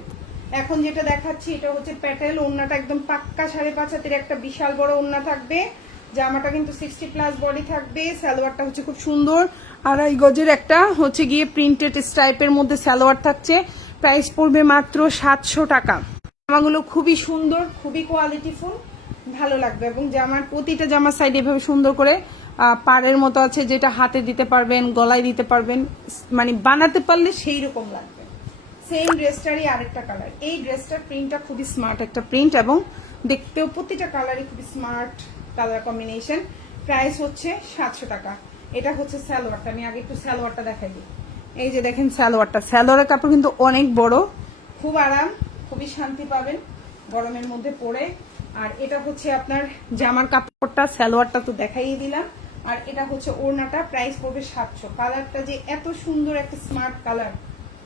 এখন যেটা দেখাচ্ছি এটা হচ্ছে প্যাটেল। ওড়নাটা একদম পাক্কা 5.5 হাতের একটা বিশাল বড় ওড়না থাকবে। জামাটা কিন্তু 60+ বডি থাকবে। সালোয়ারটা হচ্ছে খুব সুন্দর, 2.5 গজের একটা হচ্ছে গিয়ে প্রিন্টেড স্টাইপের মধ্যে সালোয়ার থাকছে। প্রাইস পড়বে মাত্র 700 টাকা। জামাগুলো খুবই সুন্দর, খুবই কোয়ালিটিফুল, ভালো লাগবে। এবং জামার প্রতিটা জামার সাইড এভাবে সুন্দর করে পাড়ের মতো আছে, যেটা হাতে দিতে পারবেন, গলায় দিতে পারবেন, মানে বানাতে পারলে সেই রকম লাগবে। সেম ড্রেসটারই আরেকটা কালার। এই ড্রেসটার প্রিন্টটা খুবই স্মার্ট একটা প্রিন্ট, এবং দেখতেও প্রতিটা কালারই খুবই স্মার্ট কালার কম্বিনেশন। প্রাইস হচ্ছে 700 টাকা। এটা হচ্ছে সালোয়ারটা, আমি আগে একটু সালোয়ারটা দেখাই দিই। এই যে দেখেন সালোয়ারটা, সালোয়ারের কাপড় কিন্তু অনেক বড়, খুব আরাম, খুবই শান্তি পাবেন গরমের মধ্যে পরে। আর এটা হচ্ছে আপনার জামার কাপড়টা, সালোয়ারটা তো দেখাই দিলাম, আর এটা হচ্ছে ওড়নাটা। প্রাইস পড়বে 700। কালারটা যে এত সুন্দর একটা স্মার্ট কালার,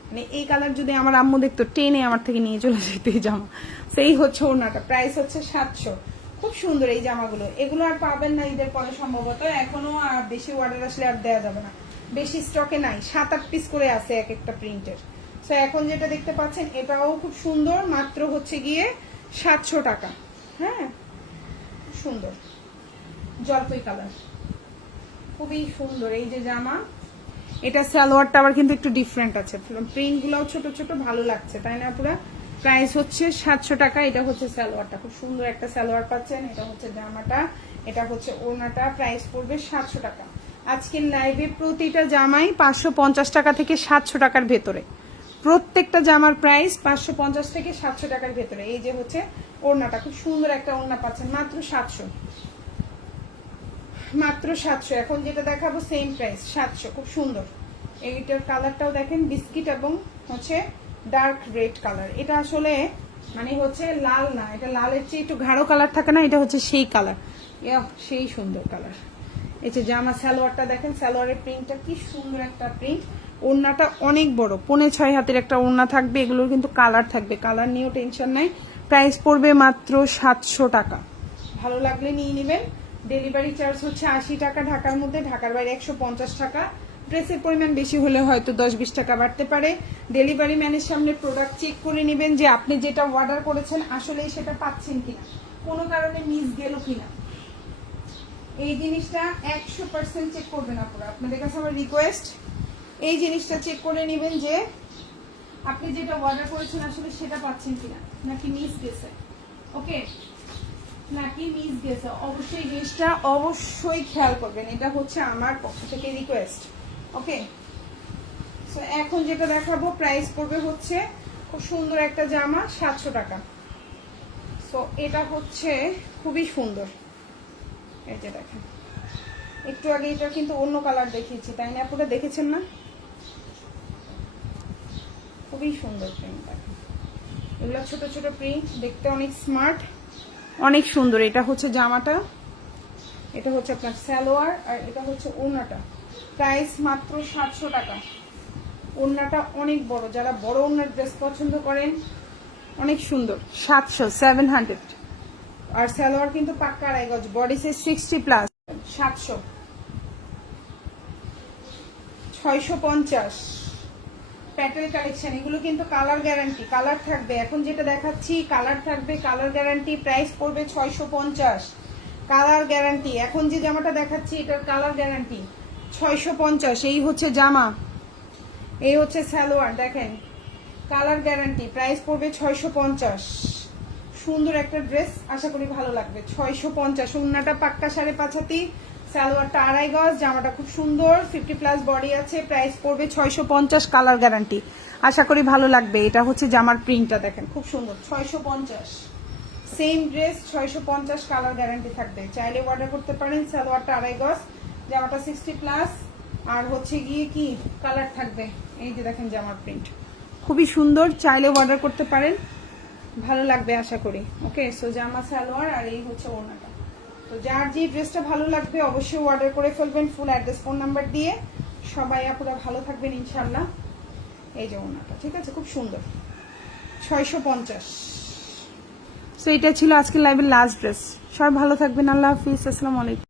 মানে এই কালার যদি আমার আম্মু দেখতো টেনে আমার থেকে নিয়ে চলে যেত এই জামা। সেই হচ্ছে ওড়নাটা, প্রাইস হচ্ছে 700। খুব সুন্দর এই জামাগুলো, এগুলো আর পাবেন না ঈদের পরে সম্ভবত, এখনো আর বেশি অর্ডার আসলে আর দেওয়া যাবে না, বেশি স্টকে নাই, 7-8 পিস করে আছে এক একটা প্রিন্টের। সো এখন যেটা দেখতে পাচ্ছেন এটাও খুব সুন্দর, মাত্র হচ্ছে গিয়ে 700 টাকা। হ্যাঁ, সুন্দর জলপাই কালার, খুবই সুন্দর এই যে জামা। এটা সালোয়ারটা আবার কিন্তু একটু ডিফারেন্ট আছে, প্রিন্ট গুলাও ছোট ছোট, ভালো লাগছে তাই না পুরা। প্রাইস হচ্ছে 700 টাকা। এটা হচ্ছে সালোয়ারটা, খুব সুন্দর একটা সালোয়ার পাচ্ছেন। এটা হচ্ছে জামাটা, এটা হচ্ছে ওড়নাটা। প্রাইস পড়বে 700 টাকা। আজকের লাইভে প্রতিটা জামাই 550 টাকা থেকে 700 টাকার ভেতরে, প্রত্যেকটা জামার প্রাইস 550 থেকে 700 টাকার ভেতরে। এই যে হচ্ছে ওড়নাটা, খুব সুন্দর একটা ওড়না পাচ্ছেন, মাত্র 700, মাত্র 700। এখন যেটা দেখাবো সেম প্রাইস 700, খুব সুন্দর। এইটার কালারটাও দেখেন, বিস্কিট এবং হচ্ছে ডার্ক রেড কালার। এটা আসলে মানে হচ্ছে লাল না, এটা লালের চেয়ে একটু গাঢ় কালার থাকে না, এটা হচ্ছে সেই কালার, সেই সুন্দর কালার। এই যে জামা সালোয়ারটা দেখেন, সালোয়ারের প্রিন্টটা কি সুন্দর একটা প্রিন্ট। ওড়নাটা অনেক বড়, 5.5 হাতের একটা ওড়না থাকবে। এগুলোর কিন্তু কালার থাকবে, কালার নিয়েও টেনশন নাই। প্রাইস পড়বে মাত্র 700 টাকা। ভালো লাগলে নিয়ে নেবেন। ডেলিভারি চার্জ হচ্ছে 80 টাকা ঢাকার মধ্যে, ঢাকার বাইরে 150 টাকা। ড্রেসের পরিমাণ বেশি হলে হয়তো 10-20 টাকা বাড়তে পারে। ডেলিভারি ম্যানের সামনে প্রোডাক্ট চেক করে নেবেন যে আপনি যেটা অর্ডার করেছেন আসলেই সেটা পাচ্ছেন কিনা, কোনো কারণে মিস গেল কিনা, এই জিনিসটা 100% চেক করবেন আপনারা। আপনাদের কাছে আমার রিকোয়েস্ট, এই জিনিসটা চেক করে নেবেন যে আপনি যেটা অর্ডার করেছেন আসলে সেটা পাচ্ছেন কিনা, নাকি মিস গেছে। ওকে, নাকি মিস গেছে, অবশ্যই জিনিসটা অবশ্যই খেয়াল করবেন। এটা হচ্ছে আমার পক্ষ থেকে রিকোয়েস্ট। ওকে, সো এখন যেটা দেখাবো প্রাইস পড়বে হচ্ছে খুব সুন্দর একটা জামা, 700 টাকা। সো এটা হচ্ছে খুবই সুন্দর। এই যে দেখেন, একটু আগে এটা কিন্তু অন্য কালার দেখিয়েছি তাই না, আপনারা দেখেছেন না? খুবই সুন্দর প্রিন্ট, দেখেন এগুলো ছোট ছোট প্রিন্ট, দেখতে অনেক স্মার্ট, অনেক সুন্দর। এটা হচ্ছে জামাটা, এটা হচ্ছে আপনার সালোয়ার, আর এটা হচ্ছে ওড়নাটা। প্রাইস মাত্র 700 টাকা। ওড়নাটা অনেক বড়, যারা বড় ওড়নার ড্রেস পছন্দ করেন, অনেক সুন্দর। 700 আর সালোয়ার কিন্তু পাক্কা 2.5 গজ, বডি সাইজ 60+। 700, 650 প্যাটেল কালেকশন। এগুলো কিন্তু কালার গ্যারান্টি, কালার থাকবে। এখন যেটা দেখাচ্ছি কালার থাকবে, কালার গ্যারান্টি। প্রাইস পড়বে 650, কালার গ্যারান্টি। এখন যে জামাটা দেখাচ্ছি এটার কালার গ্যারান্টি 650। এই হচ্ছে জামা, এই হচ্ছে সালোয়ার, দেখেন কালার গ্যারান্টি। প্রাইস পড়বে 650। সুন্দর একটা ড্রেস, আশা করি ভালো লাগবে। 650। ওড়নাটা পাক্কা 5.5 হাতি, সালোয়ারটা 2.5 গজ, জামাটা খুব সুন্দর, 50+ বডি আছে, প্রাইস পড়বে 650, কালার গ্যারান্টি। আশা করি ভালো লাগবে। এটা হচ্ছে জামার প্রিন্টটা দেখেন খুব সুন্দর, 650। সেম ড্রেস 650, কালার গ্যারান্টি থাকবে। চাইলে অর্ডার করতে পারেন। সালোয়ারটা 2.5 গজ, জামাটা 60+, আর হচ্ছে গিয়ে কি কালার থাকবে, এই যে দেখেন জামার প্রিন্ট খুবই সুন্দর। চাইলে অর্ডার করতে পারেন, ভালো লাগবে আশা করি। ওকে, সো জামা সালোয়ার আর এই হচ্ছে ওড়নাটা। তো যার যে ড্রেসটা ভালো লাগবে অবশ্যই অর্ডার করে ফেলবেন, ফুল অ্যাড্রেস ফোন নাম্বার দিয়ে। সবাই আপুরা ভালো থাকবেন ইনশাল্লাহ। এই যে ওড়নাটা, ঠিক আছে, খুব সুন্দর, 650। সো এটা ছিল আজকের লাইভের লাস্ট ড্রেস। সবাই ভালো থাকবেন, আল্লাহ হাফিজ, আসসালামু আলাইকুম।